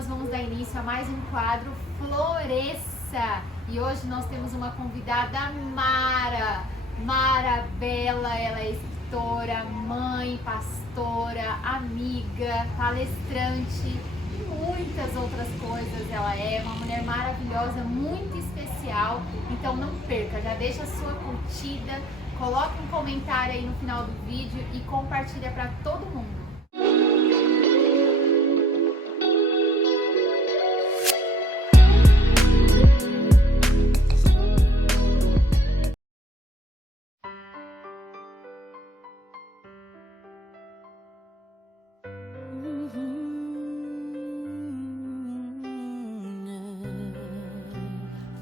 nós vamos dar início a mais um quadro Floresça. E hoje nós temos uma convidada Mara Bela. Ela é escritora, mãe, pastora, amiga, palestrante e muitas outras coisas. Ela é uma mulher maravilhosa, muito especial. Então não perca, já deixa a sua curtida, coloque um comentário aí no final do vídeo e compartilha para todo mundo.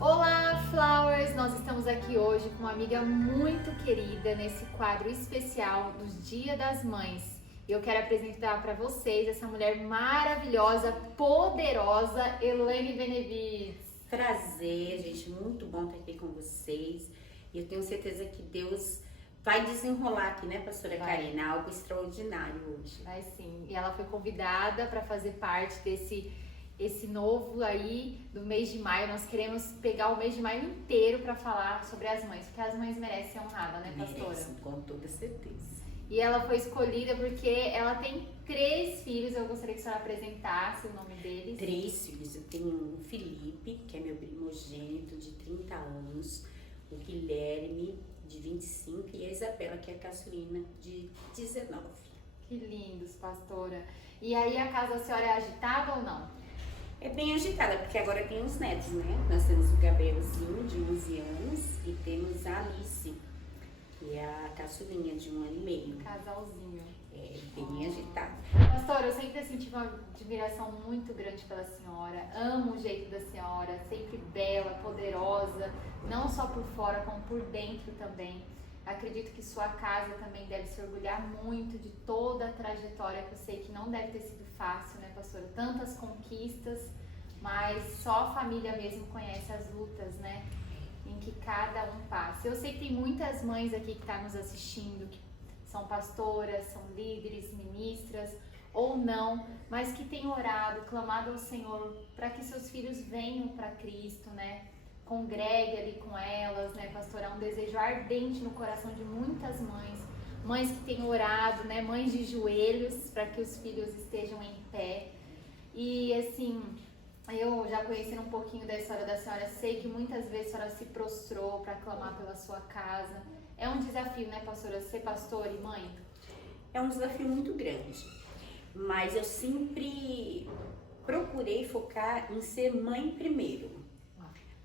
Olá, Flowers! Nós estamos aqui hoje com uma amiga muito querida nesse quadro especial dos Dia das Mães. E eu quero apresentar para vocês essa mulher maravilhosa, poderosa, Elaine Benevides. Prazer, gente, muito bom estar aqui com vocês. E eu tenho certeza que Deus vai desenrolar aqui, né, pastora Karina? Algo extraordinário hoje. Vai sim. E ela foi convidada para fazer parte desse novo aí do mês de maio. Nós queremos pegar o mês de maio inteiro para falar sobre as mães, porque as mães merecem ser honradas, né, pastora? Merecem, com toda certeza. E ela foi escolhida porque ela tem 3 filhos. Eu gostaria que a senhora apresentasse o nome deles. 3 filhos. Eu tenho o Felipe, que é meu primogênito, de 30 anos. O Guilherme, de 25. E a Isabela, que é a caçulina, de 19. Que lindos, pastora. E aí a casa da senhora é agitada ou não? É bem agitada, porque agora tem os netos, né? Nós temos o Gabrielzinho, de 11 anos, e temos a Alice, que é a caçulinha, de 1 ano e meio. Casalzinho. É bem agitado. Pastora, eu sempre senti uma admiração muito grande pela senhora. Amo o jeito da senhora, sempre bela, poderosa, não só por fora, como por dentro também. Acredito que sua casa também deve se orgulhar muito de toda a trajetória, que eu sei que não deve ter sido fácil, né, pastora? Tantas conquistas, mas só a família mesmo conhece as lutas, né, em que cada um passa. Eu sei que tem muitas mães aqui que estão nos assistindo, que são pastoras, são líderes, ministras ou não, mas que têm orado, clamado ao Senhor para que seus filhos venham para Cristo, né? Congregue ali com elas, né, pastor? É um desejo ardente no coração de muitas mães, mães que têm orado, né, mães de joelhos, para que os filhos estejam em pé. E assim, eu já conhecendo um pouquinho da história da senhora, sei que muitas vezes a senhora se prostrou para clamar pela sua casa. É um desafio, né, pastora, ser pastora e mãe? É um desafio muito grande, mas eu sempre procurei focar em ser mãe primeiro.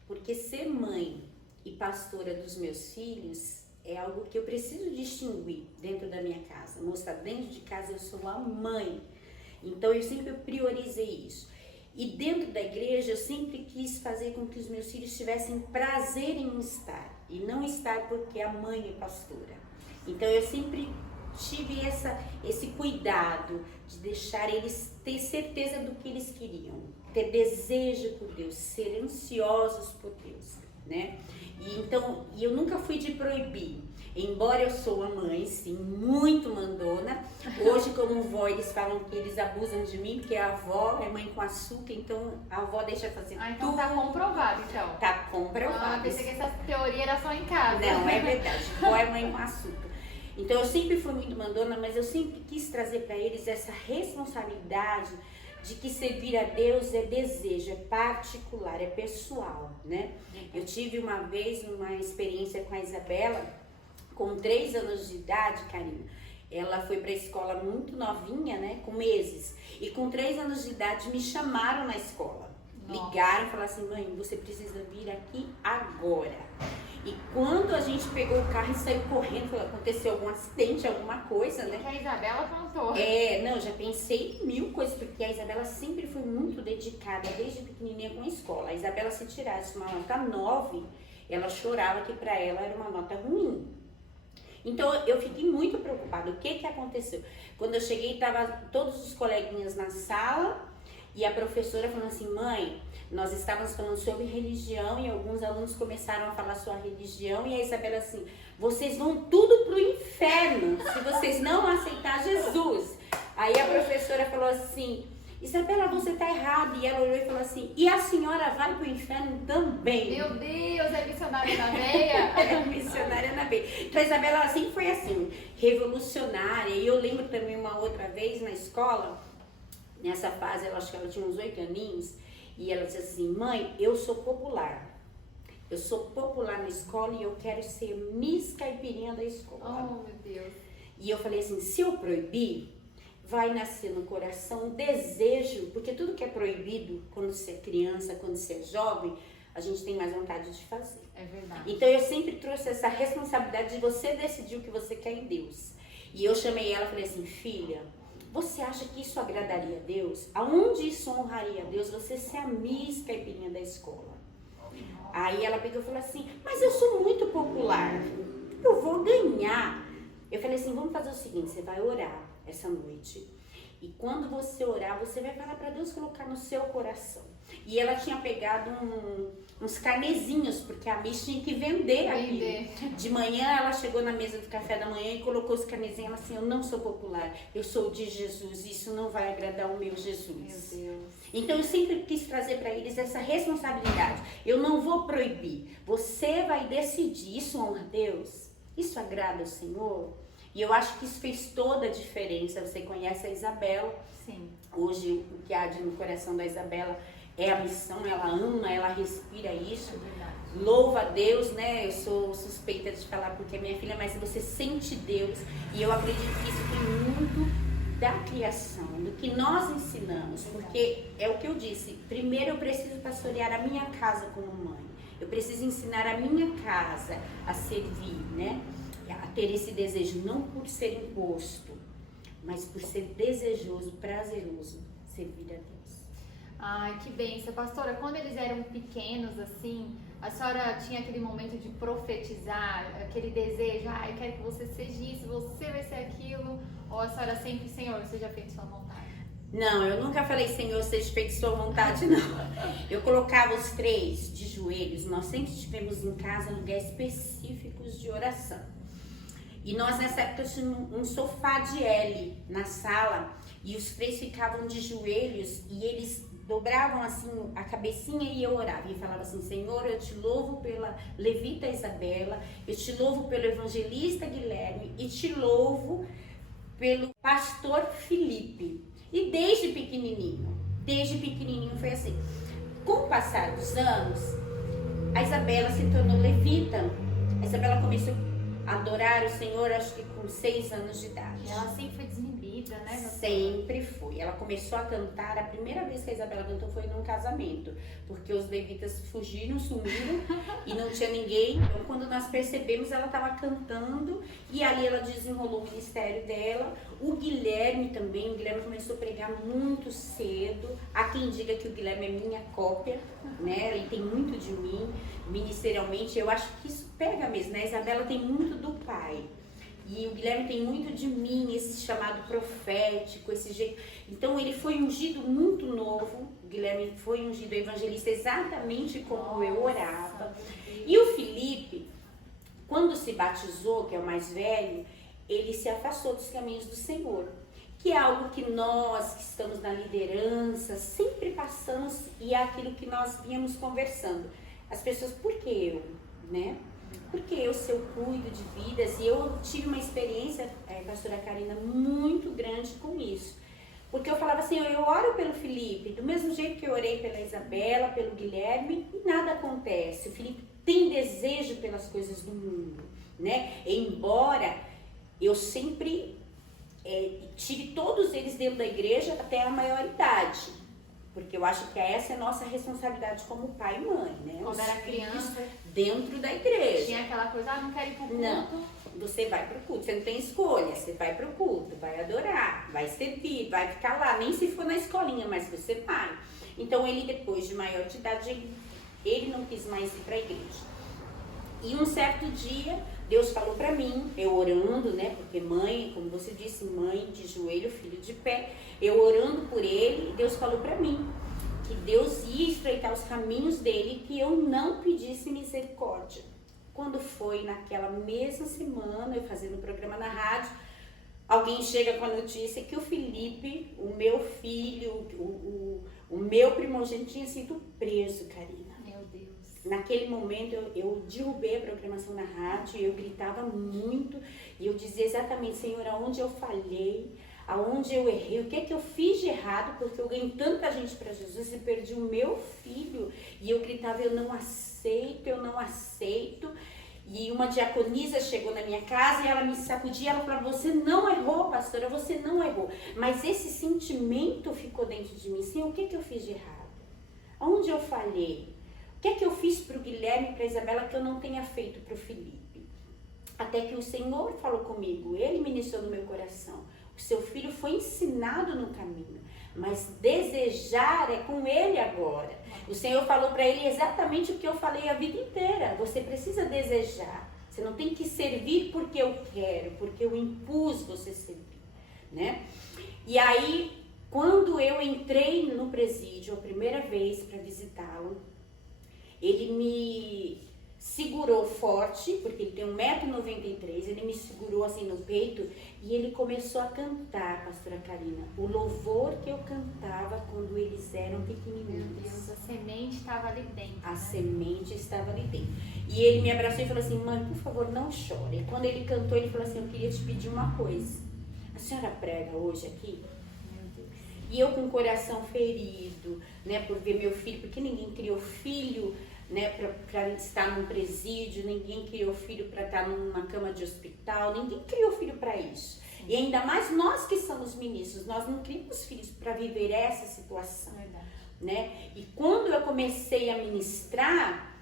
Porque ser mãe e pastora dos meus filhos é algo que eu preciso distinguir dentro da minha casa. Mostrar dentro de casa eu sou a mãe. Então eu sempre priorizei isso. E dentro da igreja eu sempre quis fazer com que os meus filhos tivessem prazer em estar. E não estar porque a mãe é pastora. Então eu sempre tive esse cuidado de deixar eles ter certeza do que eles queriam, ter desejo por Deus, ser ansiosos por Deus, né? E eu nunca fui de proibir, embora eu sou a mãe, sim, muito mandona. Hoje, como vó, eles falam que eles abusam de mim, porque a avó é mãe com açúcar, então a avó deixa fazer então tudo. tá comprovado, então. Tá comprovado. Pensei que essa teoria era só em casa. Não, é verdade, vó é mãe com açúcar. Então eu sempre fui muito mandona, mas eu sempre quis trazer para eles essa responsabilidade de que servir a Deus é desejo, é particular, é pessoal, né? Eu tive uma vez uma experiência com a Isabela, com 3 anos de idade, Karina. Ela foi para a escola muito novinha, né? Com meses. E com 3 anos de idade me chamaram na escola. Nossa. Ligaram e falaram assim: mãe, você precisa vir aqui agora. E quando a gente pegou o carro e saiu correndo, aconteceu algum acidente, alguma coisa, né? Que a Isabela contou. Não, já pensei em 1000 coisas, porque a Isabela sempre foi muito dedicada, desde pequenininha com a escola. A Isabela, se tirasse uma nota 9, ela chorava que para ela era uma nota ruim. Então eu fiquei muito preocupada. O que aconteceu? Quando eu cheguei, estavam todos os coleguinhas na sala e a professora falando assim: mãe, nós estávamos falando sobre religião e alguns alunos começaram a falar sua religião e a Isabela assim: vocês vão tudo pro inferno se vocês não aceitar Jesus. Aí a professora falou assim: Isabela, você tá errada. E ela olhou e falou assim, e a senhora vai pro inferno também. Meu Deus, é missionária na veia? É missionária na veia. Então a Isabela, ela sempre foi assim, revolucionária. E eu lembro também uma outra vez na escola, nessa fase, acho que ela tinha uns 8 aninhos, e ela disse assim, mãe, eu sou popular. Eu sou popular na escola e eu quero ser Miss Caipirinha da escola. Oh, meu Deus. E eu falei assim, se eu proibir, vai nascer no coração um desejo, porque tudo que é proibido, quando você é criança, quando você é jovem, a gente tem mais vontade de fazer. É verdade. Então eu sempre trouxe essa responsabilidade de você decidir o que você quer em Deus. E eu chamei ela e falei assim, filha, você acha que isso agradaria a Deus? Aonde isso honraria a Deus? Você ser a Miss Caipirinha da escola. Aí ela pegou e falou assim, mas eu sou muito popular, eu vou ganhar. Eu falei assim, vamos fazer o seguinte, você vai orar essa noite. E quando você orar, você vai falar para Deus colocar no seu coração. E ela tinha pegado uns carnezinhos, porque a Miss tinha que vender aquilo. De manhã ela chegou na mesa do café da manhã e colocou os carnezinhos. Ela assim, eu não sou popular, eu sou de Jesus, isso não vai agradar o meu Jesus. Meu Deus. Então eu sempre quis trazer para eles essa responsabilidade. Eu não vou proibir, você vai decidir. Isso honra a Deus? Isso agrada ao Senhor? E eu acho que isso fez toda a diferença. Você conhece a Isabela. Sim. Hoje o que há no coração da Isabela é a missão, ela ama, ela respira isso. É verdade. Louva a Deus, né? Eu sou suspeita de falar porque é minha filha, mas você sente Deus. E eu acredito que isso tem muito da criação, do que nós ensinamos. Porque é o que eu disse, primeiro eu preciso pastorear a minha casa como mãe. Eu preciso ensinar a minha casa a servir, né? A ter esse desejo, não por ser imposto, mas por ser desejoso, prazeroso, servir a Deus. Ai, que bênção. Pastora, quando eles eram pequenos, assim, a senhora tinha aquele momento de profetizar, aquele desejo, eu quero que você seja isso, você vai ser aquilo, ou a senhora sempre, Senhor, seja feito sua vontade? Não, eu nunca falei, Senhor, seja feito sua vontade, não. Eu colocava os 3 de joelhos, nós sempre tivemos em casa lugares específicos de oração. E nós nessa época tínhamos um sofá de L na sala e os 3 ficavam de joelhos e eles dobravam assim a cabecinha e eu orava e falava assim, Senhor, eu te louvo pela levita Isabela, eu te louvo pelo evangelista Guilherme e te louvo pelo pastor Felipe. E desde pequenininho foi assim. Com o passar dos anos, a Isabela se tornou levita. A Isabela começou a adorar o Senhor, acho que com 6 anos de idade. Ela sempre foi desmedida, né? Sempre foi. Ela começou a cantar, a primeira vez que a Isabela cantou foi num casamento, porque os levitas fugiram, sumiram e não tinha ninguém. Então, quando nós percebemos, ela estava cantando e ali ela desenrolou o ministério dela. O Guilherme também, o Guilherme começou a pregar muito cedo. Há quem diga que o Guilherme é minha cópia, né? Ele tem muito de mim, ministerialmente. Eu acho que isso pega mesmo, né? A Isabela tem muito do pai. E o Guilherme tem muito de mim, esse chamado profético, esse jeito. Então ele foi ungido muito novo. O Guilherme foi ungido evangelista exatamente como eu orava. E o Felipe, quando se batizou, que é o mais velho, ele se afastou dos caminhos do Senhor. Que é algo que nós, que estamos na liderança, sempre passamos e é aquilo que nós vínhamos conversando. As pessoas, por que eu, né? Porque eu cuido de vidas e eu tive uma experiência, pastora Karina, muito grande com isso. Porque eu falava assim, eu oro pelo Felipe, do mesmo jeito que eu orei pela Isabela, pelo Guilherme, e nada acontece. O Felipe tem desejo pelas coisas do mundo, né? Embora eu sempre tive todos eles dentro da igreja até a maioridade. Porque eu acho que essa é a nossa responsabilidade como pai e mãe, né? Quando era criança, dentro da igreja. Tinha aquela coisa, não quero ir pro culto. Não, você vai pro culto, você não tem escolha, você vai pro culto, vai adorar, vai servir, vai ficar lá, nem se for na escolinha, mas você vai. Então ele, depois de maior de idade, ele não quis mais ir pra igreja. E um certo dia, Deus falou pra mim, eu orando, né, porque mãe, como você disse, mãe de joelho, filho de pé, eu orando por ele, Deus falou pra mim que Deus ia estreitar os caminhos dele, que eu não pedisse misericórdia. Quando foi naquela mesma semana, eu fazendo um programa na rádio, alguém chega com a notícia que o Felipe, o meu filho, o meu primogênito tinha sido preso, Karina. Meu Deus. Naquele momento eu derrubei a programação na rádio, eu gritava muito e eu dizia exatamente, Senhor, aonde eu falhei, aonde eu errei, o que é que eu fiz de errado, porque eu ganhei tanta gente para Jesus e perdi o meu filho. E eu gritava, eu não aceito, eu não aceito. E uma diaconisa chegou na minha casa e ela me sacudia, ela falava, você não errou, pastora, você não errou. Mas esse sentimento ficou dentro de mim, Senhor, o que é que eu fiz de errado? Aonde eu falhei? O que é que eu fiz para o Guilherme e para a Isabela que eu não tenha feito para o Felipe? Até que o Senhor falou comigo, Ele ministrou no meu coração. O seu filho foi ensinado no caminho, mas desejar é com ele agora. O Senhor falou para ele exatamente o que eu falei a vida inteira. Você precisa desejar. Você não tem que servir porque eu quero, porque eu impus você servir, né? E aí, quando eu entrei no presídio a primeira vez para visitá-lo, ele me segurou forte, porque ele tem 1,93 m, ele me segurou assim no peito e ele começou a cantar, pastora Karina, o louvor que eu cantava quando eles eram pequenininhos. Meu Deus, a semente estava ali dentro. A semente estava ali dentro. E ele me abraçou e falou assim, mãe, por favor, não chore. E quando ele cantou, ele falou assim, eu queria te pedir uma coisa. A senhora prega hoje aqui? Meu Deus. E eu com o coração ferido, né, por ver meu filho, porque ninguém criou filho, né, para estar num presídio, ninguém criou filho para estar numa cama de hospital, ninguém criou filho para isso. Sim. E ainda mais nós que somos ministros, nós não criamos filhos para viver essa situação. Verdade. Né? E quando eu comecei a ministrar,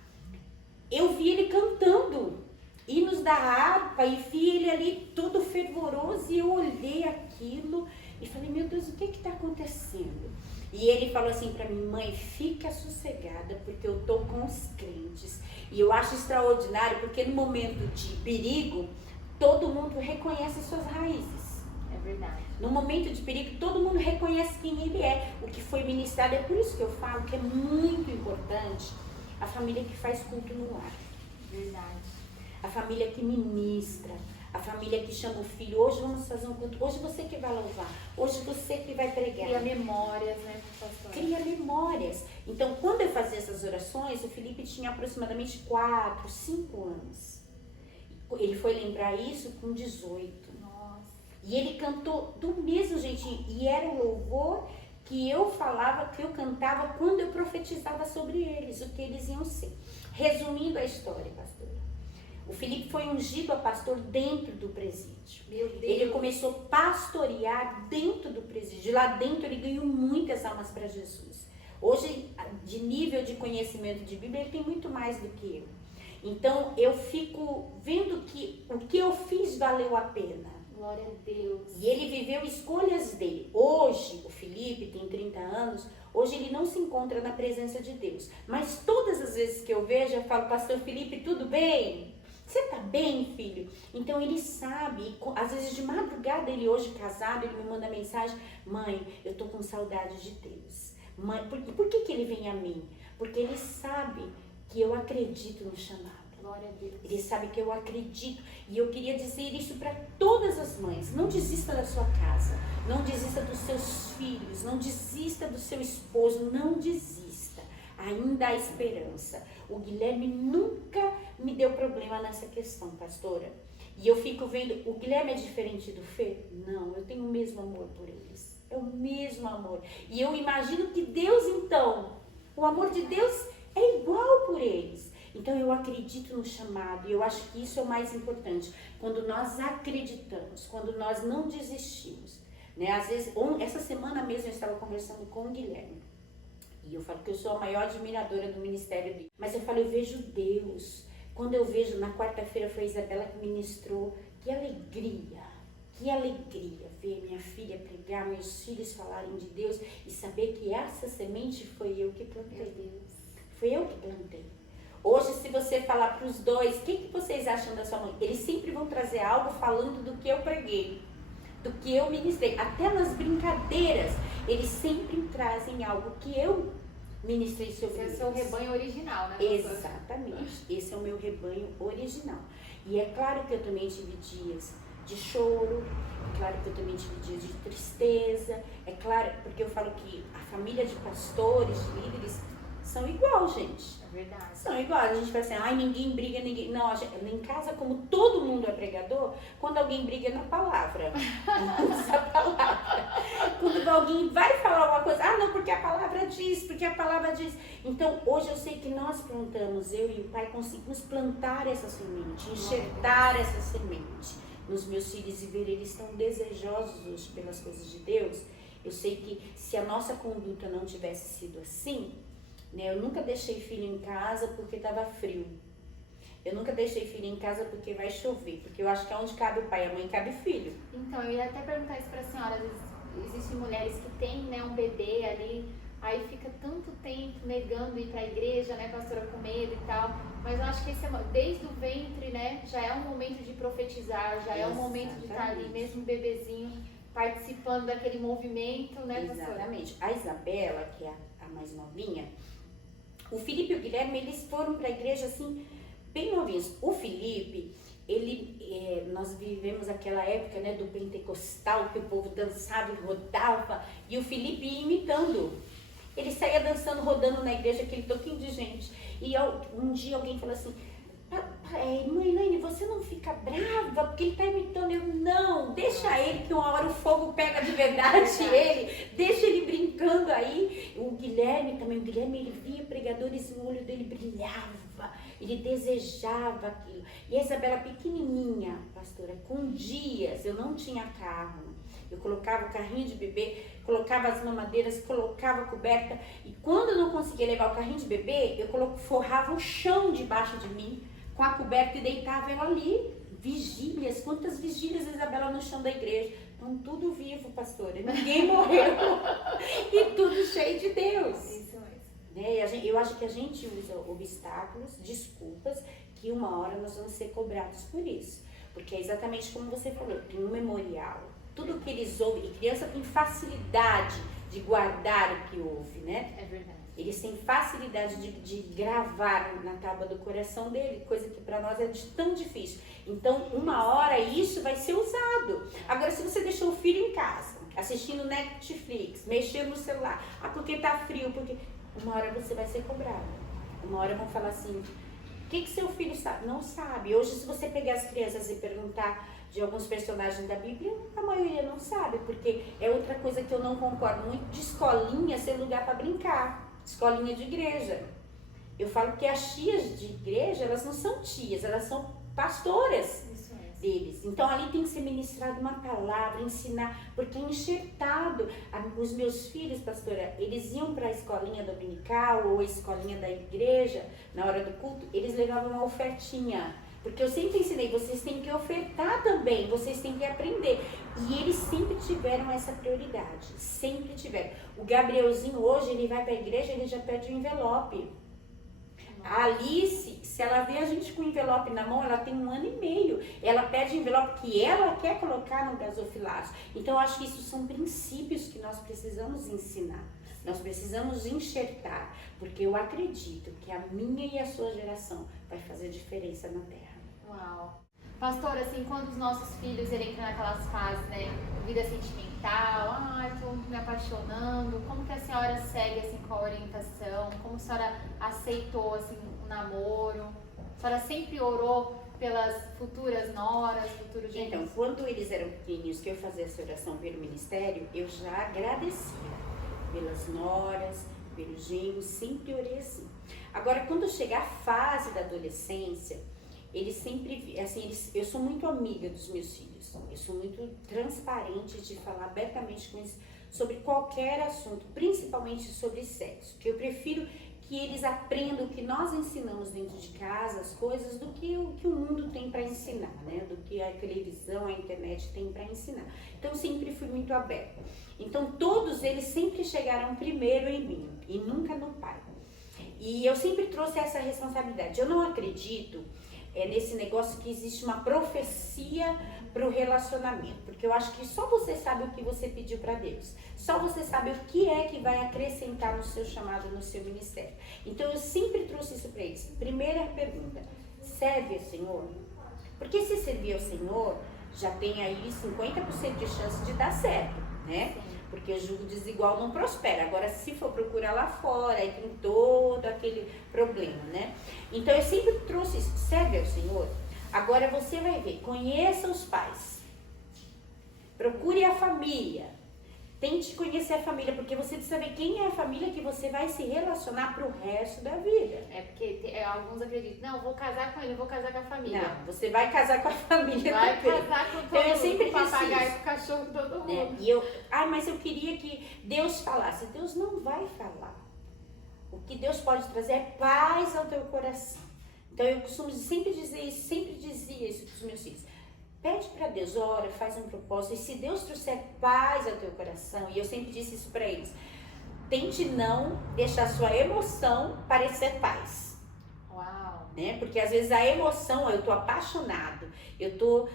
eu vi ele cantando hinos da harpa e vi ele ali todo fervoroso e eu olhei aquilo e falei, meu Deus, o que está acontecendo? E ele falou assim para mim, mãe, fica sossegada, porque eu tô com os crentes. E eu acho extraordinário, porque no momento de perigo, todo mundo reconhece as suas raízes. É verdade. No momento de perigo, todo mundo reconhece quem ele é, o que foi ministrado. É por isso que eu falo que é muito importante a família que faz culto no lar. Verdade. A família que ministra. A família que chama o filho, hoje vamos fazer um culto, hoje você que vai louvar, hoje você que vai pregar. Cria memórias, né, pastor? Cria memórias. Então, quando eu fazia essas orações, o Felipe tinha aproximadamente 4, 5 anos. Ele foi lembrar isso com 18. Nossa. E ele cantou do mesmo jeitinho. E era o louvor que eu falava, que eu cantava quando eu profetizava sobre eles, o que eles iam ser. Resumindo a história, pastora. O Felipe foi ungido a pastor dentro do presídio. Meu Deus. Ele começou a pastorear dentro do presídio. Lá dentro ele ganhou muitas almas para Jesus. Hoje, de nível de conhecimento de Bíblia, ele tem muito mais do que eu. Então, eu fico vendo que o que eu fiz valeu a pena. Glória a Deus. E ele viveu escolhas dele. Hoje, o Felipe tem 30 anos, hoje ele não se encontra na presença de Deus. Mas todas as vezes que eu vejo, eu falo, pastor Felipe, tudo bem? Você tá bem, filho? Então ele sabe, às vezes de madrugada, ele hoje casado, ele me manda mensagem, mãe, eu tô com saudade de Deus. Mãe, por que ele vem a mim? Porque ele sabe que eu acredito no chamado. Glória a Deus. Ele sabe que eu acredito. E eu queria dizer isso para todas as mães. Não desista da sua casa. Não desista dos seus filhos. Não desista do seu esposo. Não desista. Ainda há esperança. O Guilherme nunca me deu problema nessa questão, pastora. E eu fico vendo, o Guilherme é diferente do Fê? Não, eu tenho o mesmo amor por eles. É o mesmo amor. E eu imagino que Deus, então, o amor de Deus é igual por eles. Então eu acredito no chamado e eu acho que isso é o mais importante. Quando nós acreditamos, quando nós não desistimos. Né? Às vezes, essa semana mesmo eu estava conversando com o Guilherme. E eu falo que eu sou a maior admiradora do ministério dele. Mas eu falo, eu vejo Deus. Quando eu vejo, na quarta-feira foi a Isabela que ministrou. Que alegria ver minha filha pregar, meus filhos falarem de Deus e saber que essa semente foi eu que plantei. Meu Deus. Foi eu que plantei. Hoje, se você falar para os dois, o que vocês acham da sua mãe? Eles sempre vão trazer algo falando do que eu preguei, do que eu ministrei. Até nas brincadeiras, eles sempre trazem algo que eu ministrei sobre eles. Esse é o seu rebanho original, né? Exatamente. Esse é o meu rebanho original. E é claro que eu também tive dias de choro, é claro que eu também tive dias de tristeza, é claro, porque eu falo que a família de pastores, de líderes, são igual, gente. É verdade. São igual. A gente fala assim, ai, ninguém briga, ninguém... Não, em casa, como todo mundo é pregador, quando alguém briga é na palavra. Usa a palavra. Quando alguém vai falar alguma coisa, ah, não, porque a palavra diz, porque a palavra diz. Então, hoje eu sei que nós plantamos, eu e o pai conseguimos plantar essa semente, enxertar essa semente nos meus filhos e ver eles tão desejosos hoje pelas coisas de Deus. Eu sei que se a nossa conduta não tivesse sido assim, né, eu nunca deixei filho em casa porque estava frio. Eu nunca deixei filho em casa porque vai chover. Porque eu acho que onde cabe o pai e a mãe, cabe o filho. Então, eu ia até perguntar isso pra senhora. Às vezes, existem mulheres que têm, né, um bebê ali, aí fica tanto tempo negando ir pra igreja, né, pastora, com medo e tal. Mas eu acho que esse é, desde o ventre, né, já é um momento de profetizar, já é um momento de estar ali, mesmo bebezinho, participando daquele movimento, né, pastora? Exatamente. A Isabela, que é a mais novinha, o Felipe e o Guilherme, eles foram para a igreja assim, bem novinhos. O Felipe, nós vivemos aquela época, né, do pentecostal, que o povo dançava e rodava, e o Felipe ia imitando. Ele saía dançando, rodando na igreja, aquele toquinho de gente. E um dia alguém falou assim, mãe Laine, você não fica brava porque ele está imitando? Eu, não, deixa ele que uma hora o fogo pega de verdade ele, deixa ele brincando aí. O Guilherme também, ele via pregadores e o olho dele brilhava, ele desejava aquilo. E a Isabela pequenininha, pastora, com dias, eu não tinha carro, eu colocava o carrinho de bebê, colocava as mamadeiras, colocava a coberta, e quando eu não conseguia levar o carrinho de bebê, eu forrava o chão debaixo de mim, com a coberta e deitava ela ali. Vigílias, quantas vigílias, Isabela, no chão da igreja. Então, tudo vivo, pastora. Ninguém morreu. E tudo cheio de Deus. Isso mesmo. Né? Eu acho que a gente usa obstáculos, desculpas, que uma hora nós vamos ser cobrados por isso. Porque é exatamente como você falou, tem um memorial. Tudo que eles ouvem, e criança tem facilidade de guardar o que ouve, né? É verdade. Eles têm facilidade de gravar na tábua do coração dele, coisa que para nós é tão difícil. Então, uma hora isso vai ser usado. Agora, se você deixou o filho em casa, assistindo Netflix, mexendo no celular, porque tá frio, porque... Uma hora você vai ser cobrado. Uma hora vão falar assim, o que seu filho sabe? Não sabe. Hoje, se você pegar as crianças e perguntar de alguns personagens da Bíblia, a maioria não sabe, porque é outra coisa que eu não concordo muito, de escolinha ser lugar para brincar. Escolinha de igreja. Eu falo que as tias de igreja, elas não são tias, elas são pastoras deles. Então ali tem que ser ministrado uma palavra, ensinar, porque é enxertado. Os meus filhos, pastora, eles iam para a escolinha dominical ou a escolinha da igreja, na hora do culto, eles levavam uma ofertinha. Porque eu sempre ensinei, vocês têm que ofertar também, vocês têm que aprender. E eles sempre tiveram essa prioridade, sempre tiveram. O Gabrielzinho hoje, ele vai para a igreja, ele já pede um envelope. A Alice, se ela vê a gente com o envelope na mão, ela tem 1 ano e meio. Ela pede envelope que ela quer colocar no gasofilaço. Então, eu acho que isso são princípios que nós precisamos ensinar. Nós precisamos enxertar, porque eu acredito que a minha e a sua geração vai fazer diferença na Terra. Uau! Pastor, assim, quando os nossos filhos ele entram naquelas fases, né, vida sentimental, tô me apaixonando, como que a senhora segue, assim, com a orientação? Como a senhora aceitou, assim, o namoro? A senhora sempre orou pelas futuras noras, futuros genros? Então, quando eles eram pequenininhos, que eu fazia essa oração pelo ministério, eu já agradecia pelas noras, pelos genros, sempre orei assim. Agora, quando chegar a fase da adolescência, eles sempre, assim, eu sou muito amiga dos meus filhos, eu sou muito transparente de falar abertamente com eles sobre qualquer assunto, principalmente sobre sexo, que eu prefiro que eles aprendam o que nós ensinamos dentro de casa, as coisas, do que o mundo tem para ensinar, né? Do que a televisão, a internet tem para ensinar. Então, eu sempre fui muito aberta. Então, todos eles sempre chegaram primeiro em mim e nunca no pai. E eu sempre trouxe essa responsabilidade. Eu não acredito nesse negócio que existe uma profecia para o relacionamento, porque eu acho que só você sabe o que você pediu para Deus, só você sabe o que é que vai acrescentar no seu chamado, no seu ministério. Então eu sempre trouxe isso para eles. Primeira pergunta, serve ao Senhor? Porque se servir ao Senhor, já tem aí 50% de chance de dar certo, né? Sim. Porque o jugo desigual não prospera. Agora, se for procurar lá fora, aí tem todo aquele problema, né? Então, eu sempre trouxe isso. Serve ao Senhor. Agora, você vai ver. Conheça os pais. Procure a família. Tente conhecer a família, porque você precisa saber quem é a família que você vai se relacionar pro resto da vida. É porque alguns acreditam, não, vou casar com ele, vou casar com a família. Não, você vai casar com a família Vai também. casar com todo Então, eu sempre mundo, com o disse papagaio, isso. com o cachorro, com todo Né? mundo. E mas eu queria que Deus falasse. Deus não vai falar. O que Deus pode trazer é paz ao teu coração. Então eu costumo sempre dizer isso, sempre dizia isso para os meus filhos. Pede para Deus, ora, faz um propósito. E se Deus trouxer paz ao teu coração, e eu sempre disse isso para eles, tente não deixar sua emoção parecer paz. Uau! Né? Porque às vezes a emoção, eu tô apaixonado, eu tô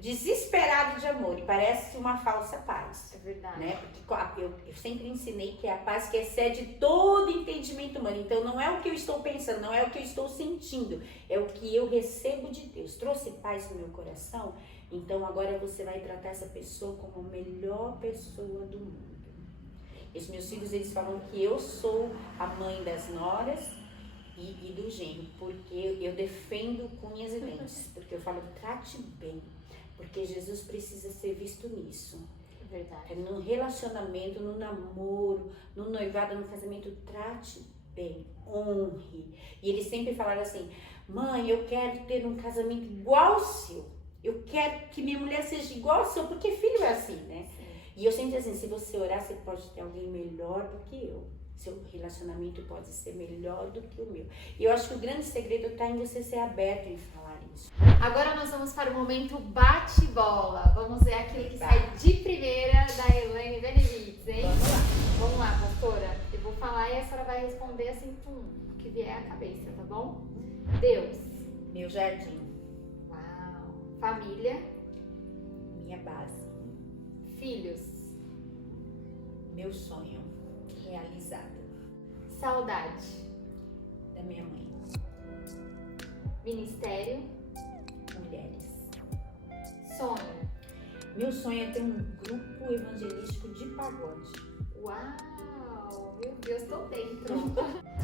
desesperado de amor e parece uma falsa paz. É verdade. Né? Porque eu sempre ensinei que é a paz que excede todo entendimento humano. Então não é o que eu estou pensando, não é o que eu estou sentindo, é o que eu recebo de Deus. Trouxe paz no meu coração, então agora você vai tratar essa pessoa como a melhor pessoa do mundo. Os meus filhos, eles falam que eu sou a mãe das noras e do genro, porque eu defendo com unhas e dentes, porque eu falo, trate bem, porque Jesus precisa ser visto nisso. É verdade. No relacionamento, no namoro, no noivado, no casamento, trate bem, honre. E eles sempre falaram assim, mãe, eu quero ter um casamento igual ao seu, eu quero que minha mulher seja igual ao seu, porque filho é assim, né? Sim. E eu sempre digo assim, se você orar, você pode ter alguém melhor do que eu. Seu relacionamento pode ser melhor do que o meu. E eu acho que o grande segredo está em você ser aberto em falar isso. Agora nós vamos para o momento bate-bola. Vamos ver aquilo que sai de primeira da Elaine Benevides, hein? Vamos lá. Vamos lá, pastora. Eu vou falar e a senhora vai responder assim, o que vier à cabeça, tá bom? Deus. Meu jardim, Uau. Família. minha base, Filhos. meu sonho realizado, Saudade. da minha mãe, Ministério. mulheres. Sonho. Meu sonho é ter um grupo evangelístico de pagode. Uau. Meu Deus, tô dentro.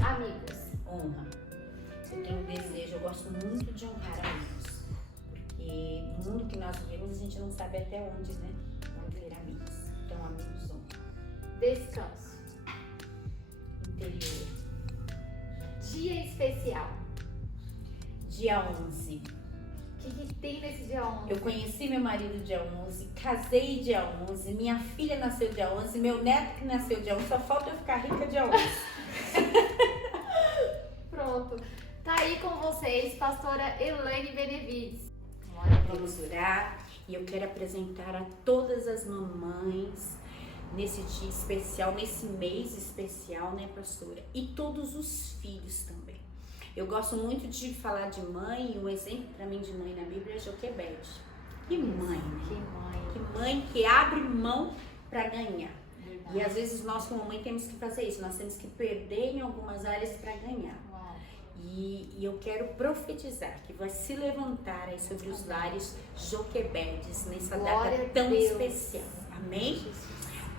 Amigos. Honra. Eu tenho um desejo, eu gosto muito de honrar amigos. Porque no mundo que nós vivemos, a gente não sabe até onde, né? Vão ter amigos. Então, amigos honra. Descanso. Interior. Dia especial. Dia 11. O que tem nesse dia 11? Eu conheci meu marido dia 11, casei dia 11, minha filha nasceu dia 11, meu neto que nasceu dia 11, só falta eu ficar rica dia 11. Pronto. Tá aí com vocês, pastora Elaine Benevides. Vamos orar e eu quero apresentar a todas as mamães nesse dia especial, nesse mês especial, né, pastora? E todos os filhos também. Eu gosto muito de falar de mãe, e um exemplo para mim de mãe na Bíblia é Joquebede. Que mãe, né? Que mãe. Que mãe que abre mão para ganhar. Verdade. E às vezes nós como mãe temos que fazer isso, nós temos que perder em algumas áreas para ganhar. Uau. E eu quero profetizar que vai se levantar aí sobre os lares Joquebedes nessa Glória data tão a Deus. especial. Amém? Jesus.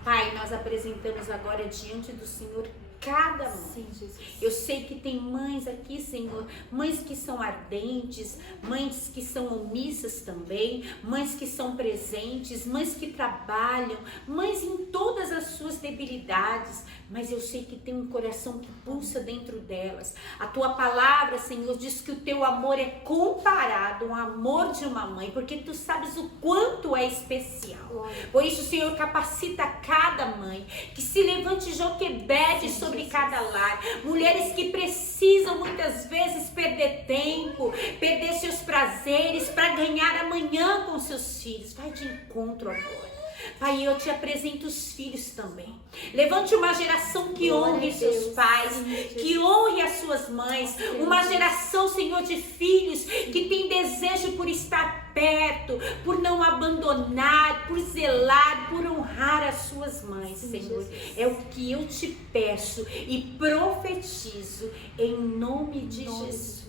Pai, nós apresentamos agora diante do Senhor cada mãe. Sim, Jesus. Eu sei que tem mães aqui, Senhor, mães que são ardentes, mães que são omissas também, mães que são presentes, mães que trabalham, mães em todas as suas debilidades, mas eu sei que tem um coração que pulsa dentro delas. A tua palavra, Senhor, diz que o teu amor é comparado ao amor de uma mãe, porque tu sabes o quanto é especial. Glória. Por isso, Senhor, capacita cada mãe, que se levante Joquebede sobre cada lar. Mulheres que precisam muitas vezes perder tempo, perder seus prazeres para ganhar amanhã com seus filhos. Vai de encontro agora. Pai, eu te apresento os filhos também. Levante uma geração que honre seus pais, que honre as suas mães. Uma geração, Senhor, de filhos que tem desejo por estar perto, por não abandonar, por zelar, por honrar as suas mães, Senhor. É o que eu te peço e profetizo em nome de Jesus.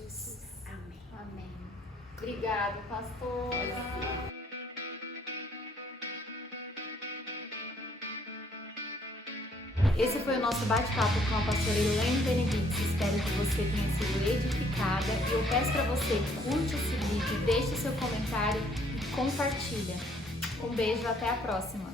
Amém. Amém. Obrigada, pastora. Esse foi o nosso bate-papo com a pastora Elaine Benevides. Espero que você tenha sido edificada e eu peço para você curte esse vídeo, deixe seu comentário e compartilha. Um beijo, até a próxima!